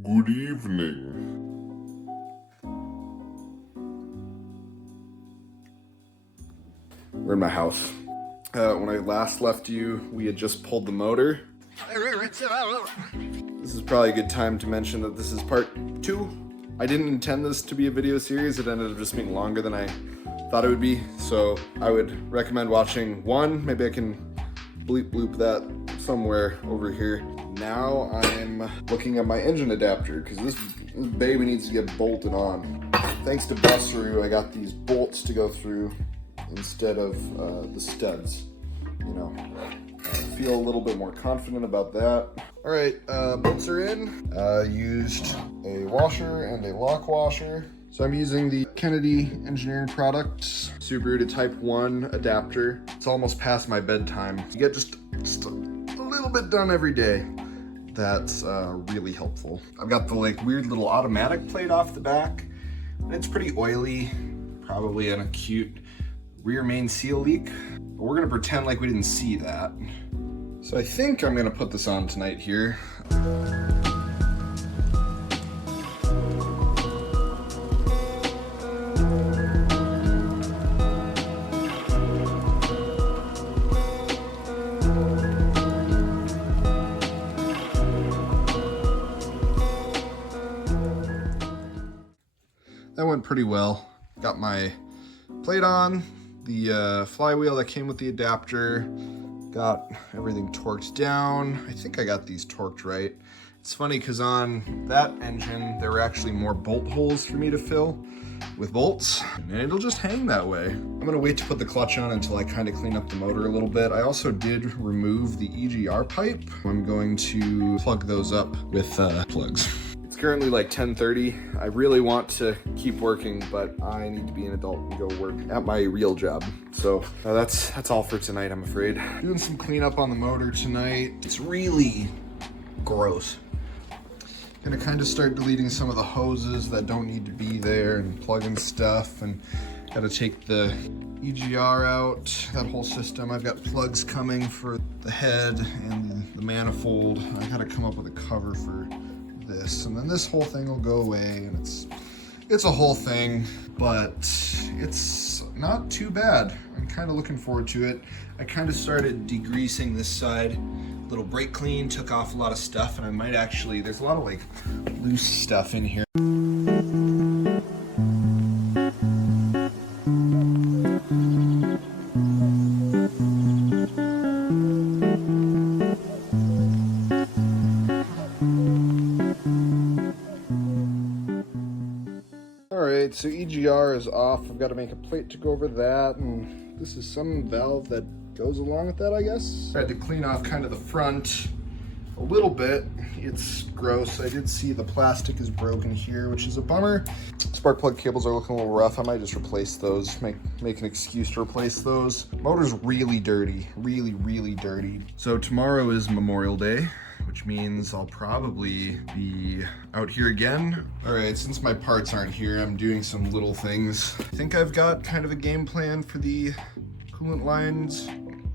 Good evening. We're in my house. When I last left you, we had just pulled the motor. This is probably a good time to mention that this is part 2. I didn't intend this to be a video series. It ended up just being longer than I thought it would be. So I would recommend watching 1. Maybe I can bleep bloop that somewhere over here. Now I'm looking at my engine adapter because this baby needs to get bolted on. Thanks to SUBARU, I got these bolts to go through instead of the studs. You know, I feel a little bit more confident about that. All right, bolts are in. Used a washer and a lock washer. So I'm using the Kennedy Engineering Products Subaru to Type 1 adapter. It's almost past my bedtime. You get just a little bit done every day. That's really helpful. I've got the weird little automatic plate off the back. And it's pretty oily, probably an acute rear main seal leak. But we're gonna pretend like we didn't see that. So I think I'm gonna put this on tonight here. That went pretty well. Got my plate on, the flywheel that came with the adapter, got everything torqued down. I think I got these torqued right. It's funny because on that engine, there were actually more bolt holes for me to fill with bolts, and it'll just hang that way. I'm gonna wait to put the clutch on until I kind of clean up the motor a little bit. I also did remove the EGR pipe. I'm going to plug those up with plugs. It's currently like 10:30. I really want to keep working, but I need to be an adult and go work at my real job. So that's all for tonight, I'm afraid. Doing some cleanup on the motor tonight. It's really gross. Gonna kind of start deleting some of the hoses that don't need to be there and plugging stuff, and gotta take the EGR out, that whole system. I've got plugs coming for the head and the manifold. I gotta come up with a cover for this, and then this whole thing will go away, and it's a whole thing, but it's not too bad. I'm kind of looking forward to it. I kind of started degreasing this side, little brake clean, took off a lot of stuff, and I might actually, there's a lot of loose stuff in here. Alright, so EGR is off. I've got to make a plate to go over that, and this is some valve that goes along with that, I guess. I had to clean off kind of the front a little bit. It's gross. I did see the plastic is broken here, which is a bummer. Spark plug cables are looking a little rough. I might just replace those, make an excuse to replace those. Motor's really dirty, really dirty. So tomorrow is Memorial Day, which means I'll probably be out here again. All right, since my parts aren't here, I'm doing some little things. I think I've got kind of a game plan for the coolant lines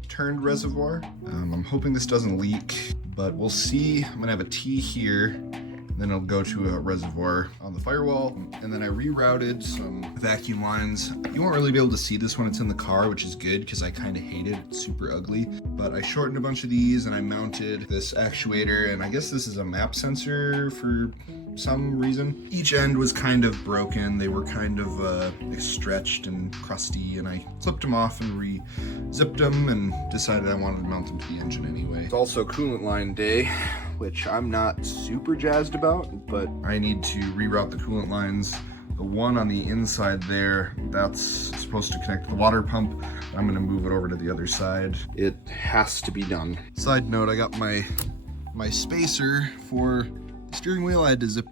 turned reservoir. I'm hoping this doesn't leak, but we'll see. I'm gonna have a T here, and then it'll go to a reservoir on the firewall. And then I rerouted some vacuum lines. You won't really be able to see this when it's in the car, which is good because I kind of hate it. It's super ugly. But I shortened a bunch of these and I mounted this actuator, and I guess this is a map sensor for some reason. Each end was kind of broken. They were kind of stretched and crusty, and I clipped them off and re-zipped them and decided I wanted to mount them to the engine anyway. It's also coolant line day, which I'm not super jazzed about, but I need to reroute the coolant lines. The one on the inside there, that's supposed to connect to the water pump. I'm gonna move it over to the other side. It has to be done. Side note, I got my spacer for the steering wheel. I had to zip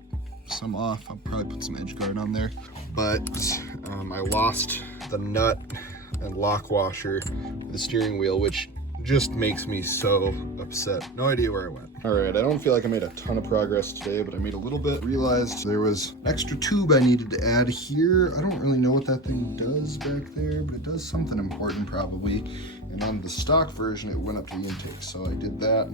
some off. I'll probably put some edge guard on there. But I lost the nut and lock washer for the steering wheel, which just makes me so upset. No idea where it went. All right, I don't feel like I made a ton of progress today, but I made a little bit. Realized there was extra tube I needed to add here. I don't really know what that thing does back there, but it does something important probably. And on the stock version, it went up to the intake. So I did that.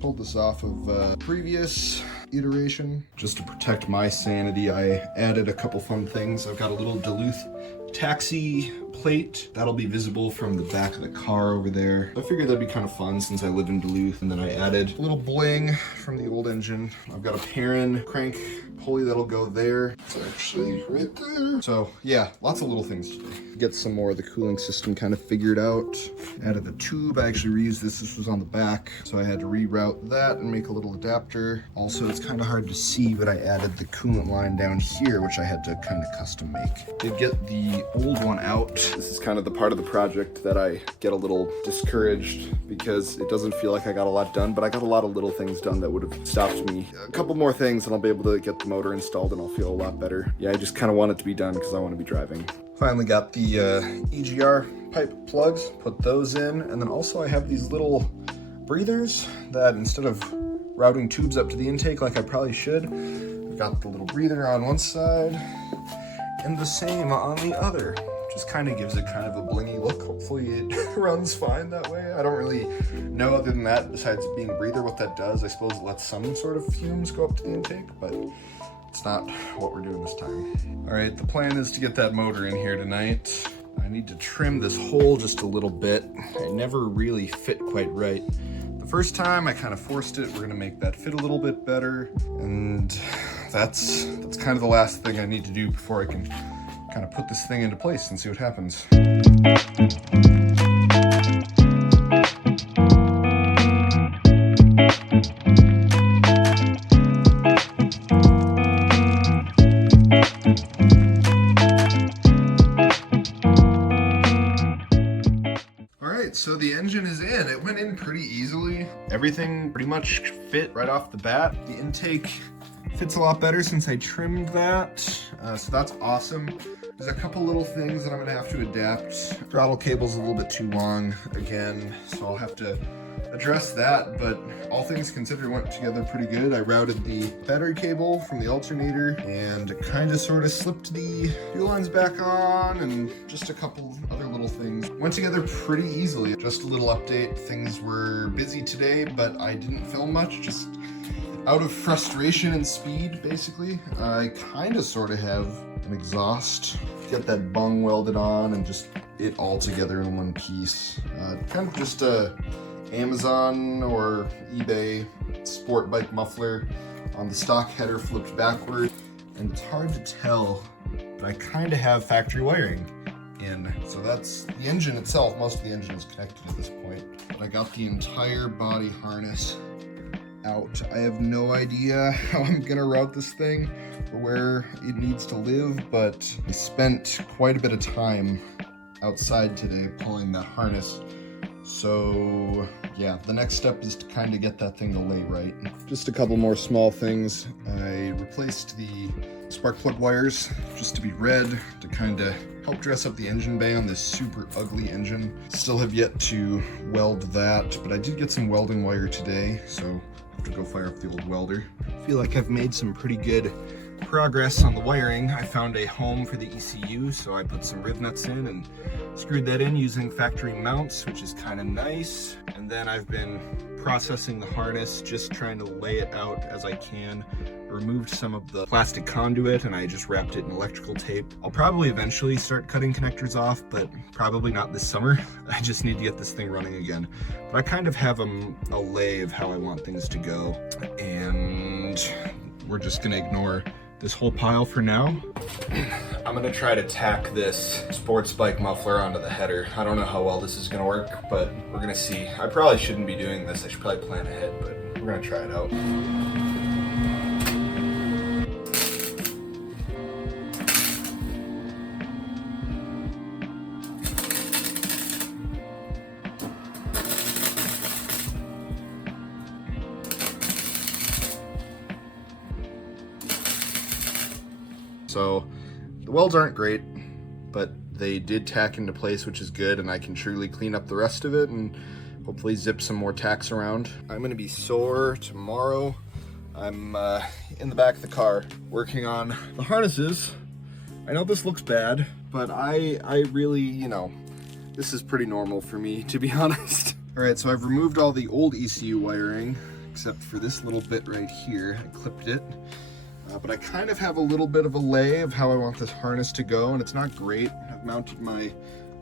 Pulled this off of previous iteration. Just to protect my sanity, I added a couple fun things. I've got a little Duluth taxi plate that'll be visible from the back of the car over there. I figured that'd be kind of fun since I live in Duluth. And then I added a little bling from the old engine. I've got a Perrin crank pulley that'll go there. It's actually right there. So yeah, lots of little things to do. Get some more of the cooling system kind of figured out. Added the tube. I actually reused this. This was on the back, so I had to reroute that and make a little adapter. Also, it's kind of hard to see, but I added the coolant line down here, which I had to kind of custom make. Did get the old one out. This is kind of the part of the project that I get a little discouraged because it doesn't feel like I got a lot done, but I got a lot of little things done that would have stopped me. A couple more things and I'll be able to get the motor installed and I'll feel a lot better. Yeah, I just kind of want it to be done because I want to be driving. Finally got the EGR pipe plugs, put those in, and then also I have these little breathers that instead of routing tubes up to the intake like I probably should, I've got the little breather on one side and the same on the other. Just kind of gives it kind of a blingy look. Hopefully it runs fine that way. I don't really know other than that, besides it being a breather, what that does. I suppose it lets some sort of fumes go up to the intake, but it's not what we're doing this time. All right, the plan is to get that motor in here tonight. I need to trim this hole just a little bit. It never really fit quite right. The first time I kind of forced it. We're gonna make that fit a little bit better. And that's kind of the last thing I need to do before I can kind of put this thing into place and see what happens. So the engine is in. It went in pretty easily. Everything pretty much fit right off the bat. The intake fits a lot better since I trimmed that. So that's awesome. There's a couple little things that I'm gonna have to adapt. Throttle cable's a little bit too long again, so I'll have to address that, but all things considered went together pretty good. I routed the battery cable from the alternator and kind of sort of slipped the fuel lines back on, and just a couple other little things went together pretty easily. Just a little update. Things were busy today, but I didn't film much, just out of frustration and speed, basically. I kind of sort of have an exhaust. Get that bung welded on and just it all together in one piece. Kind of just a Amazon or eBay sport bike muffler on the stock header flipped backward, and it's hard to tell, but I kind of have factory wiring in. So that's the engine itself. Most of the engine is connected at this point, but I got the entire body harness out. I have no idea how I'm gonna route this thing or where it needs to live, but I spent quite a bit of time outside today pulling that harness. So yeah, the next step is to kind of get that thing to lay right. Just a couple more small things. I replaced the spark plug wires just to be red to kind of help dress up the engine bay on this super ugly engine. Still have yet to weld that, but I did get some welding wire today, so I have to go fire up the old welder. I feel like I've made some pretty good progress on the wiring. I found a home for the ECU, so I put some rivnuts in and screwed that in using factory mounts, which is kind of nice. And then I've been processing the harness, just trying to lay it out as I can. I removed some of the plastic conduit and I just wrapped it in electrical tape. I'll probably eventually start cutting connectors off, but probably not this summer. I just need to get this thing running again. But I kind of have a lay of how I want things to go, and we're just gonna ignore this whole pile for now. I'm gonna try to tack this sports bike muffler onto the header. I don't know how well this is gonna work, but we're gonna see. I probably shouldn't be doing this. I should probably plan ahead, but we're gonna try it out. So the welds aren't great, but they did tack into place, which is good, and I can truly clean up the rest of it, and hopefully zip some more tacks around. I'm gonna be sore tomorrow. I'm in the back of the car working on the harnesses. I know this looks bad, but I really, you know, this is pretty normal for me, to be honest. All right, so I've removed all the old ECU wiring, except for this little bit right here. I clipped it, but I kind of have a little bit of a lay of how I want this harness to go, and it's not great. I've mounted my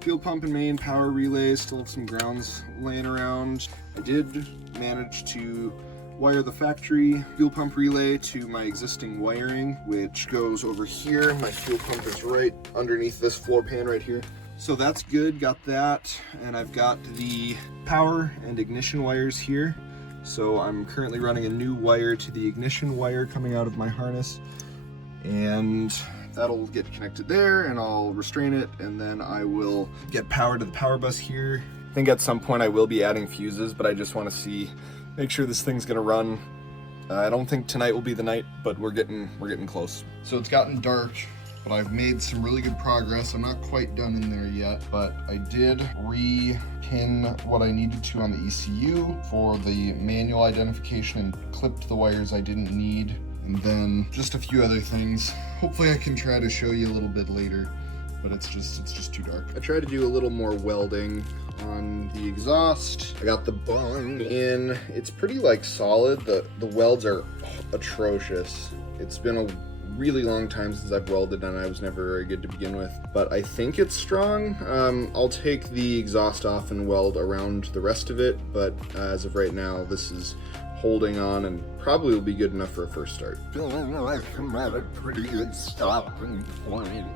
fuel pump and main power relays, still have some grounds laying around. I did manage to wire the factory fuel pump relay to my existing wiring, which goes over here. My fuel pump is right underneath this floor pan right here. So that's good, got that. And I've got the power and ignition wires here. So I'm currently running a new wire to the ignition wire coming out of my harness. And that'll get connected there, and I'll restrain it, and then I will get power to the power bus here. I think at some point I will be adding fuses, but I just want to make sure this thing's gonna run. I don't think tonight will be the night, but we're getting close. So it's gotten dark, but I've made some really good progress. I'm not quite done in there yet, but I did re-pin what I needed to on the ECU for the manual identification and clipped the wires I didn't need. And then just a few other things. Hopefully I can try to show you a little bit later, but it's just too dark. I tried to do a little more welding on the exhaust. I got the bung in. It's pretty solid. The welds are atrocious. It's been a really long time since I've welded, and I was never very good to begin with, but I think it's strong. I'll take the exhaust off and weld around the rest of it, but as of right now, this is holding on and probably will be good enough for a first start. Feeling like I'm at a pretty good stopping point.